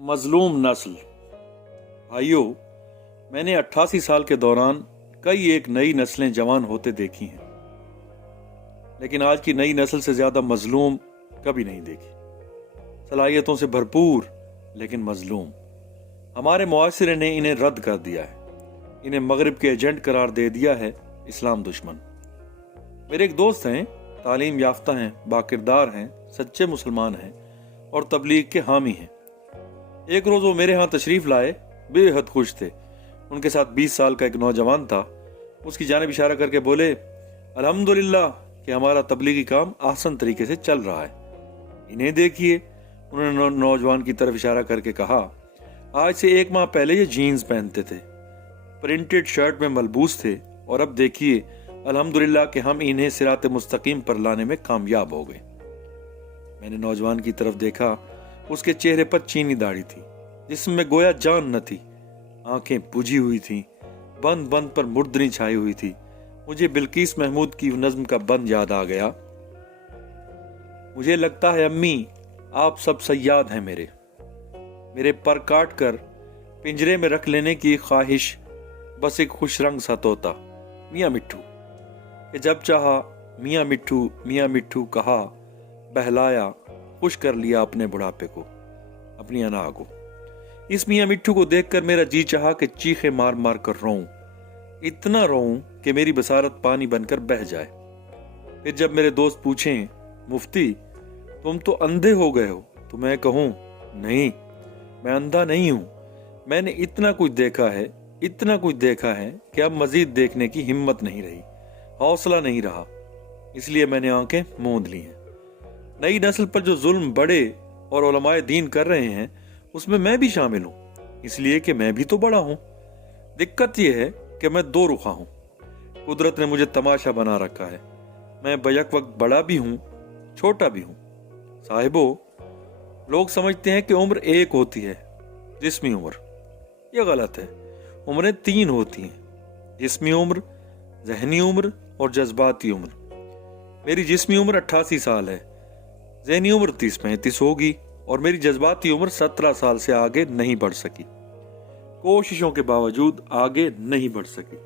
मजलूम नस्ल। भाइयों, मैंने 88 साल के दौरान कई एक नई नस्लें जवान होते देखी हैं, लेकिन आज की नई नस्ल से ज्यादा मजलूम कभी नहीं देखी। सलाहियतों से भरपूर लेकिन मजलूम। हमारे मुआसिरे ने इन्हें रद्द कर दिया है, इन्हें मगरिब के एजेंट करार दे दिया है, इस्लाम दुश्मन। मेरे एक दोस्त हैं, तालीम याफ्ता हैं, बाकिरदार हैं, सच्चे मुसलमान हैं और तबलीग के हामी हैं। एक रोज वो मेरे यहाँ तशरीफ लाए, बेहद खुश थे। उनके साथ 20 साल का एक नौजवान था। उसकी जानिब इशारा करके बोले, अल्हम्दुलिल्लाह कि हमारा तबलीगी काम आसान तरीके से चल रहा है। इन्हें देखिए। उन्होंने नौजवान की तरफ इशारा करके कहा, आज से 1 माह पहले ये जीन्स पहनते थे, प्रिंटेड शर्ट में मलबूस थे, और अब देखिए अल्हम्दुलिल्लाह कि हम इन्हें सिराते मुस्तकीम पर लाने में कामयाब हो गए। मैंने नौजवान की तरफ देखा। उसके चेहरे पर चीनी दाढ़ी थी, जिसमें गोया जान न थी। आंखें बुझी हुई थीं, बंद बंद पर मुर्दनी छाई हुई थी। मुझे बिल्किस महमूद की नज्म का बंद याद आ गया। मुझे लगता है अम्मी, आप सब सयाद हैं। मेरे पर काट कर पिंजरे में रख लेने की ख्वाहिश, बस एक खुश रंग सा तोता मियाँ मिट्ठू, कि जब चाहा मियाँ मिट्ठू कहा, बहलाया, खुश कर लिया अपने बुढ़ापे को, अपनी अना को। इस मियाँ मिट्ठू को देखकर मेरा जी चाहा कि चीखे मार मार कर रोऊं, इतना रोऊं कि मेरी बसारत पानी बनकर बह जाए। फिर जब मेरे दोस्त पूछें, मुफ्ती तुम तो अंधे हो गए हो, तो मैं कहूं, नहीं, मैं अंधा नहीं हूं। मैंने इतना कुछ देखा है कि अब मजीद देखने की हिम्मत नहीं रही, हौसला नहीं रहा, इसलिए मैंने आंखें मूंद ली हैं। नई नस्ल पर जो जुल्म बड़े और उलमाए दीन कर रहे हैं, उसमें मैं भी शामिल हूं, इसलिए कि मैं भी तो बड़ा हूं। दिक्कत यह है कि मैं दो रुखा हूं। कुदरत ने मुझे तमाशा बना रखा है। मैं बैक वक्त बड़ा भी हूं, छोटा भी हूं। साहिबो, लोग समझते हैं कि उम्र एक होती है, जिस्मी उम्र। यह गलत है। उम्रें 3 होती हैं, जिस्मी उम्र, जहनी उम्र और जज्बाती उम्र। मेरी जिस्मी उम्र 88 साल है, ज़हनी उम्र 30-35 होगी, और मेरी जज्बाती उम्र 17 साल से आगे नहीं बढ़ सकी। कोशिशों के बावजूद आगे नहीं बढ़ सकी।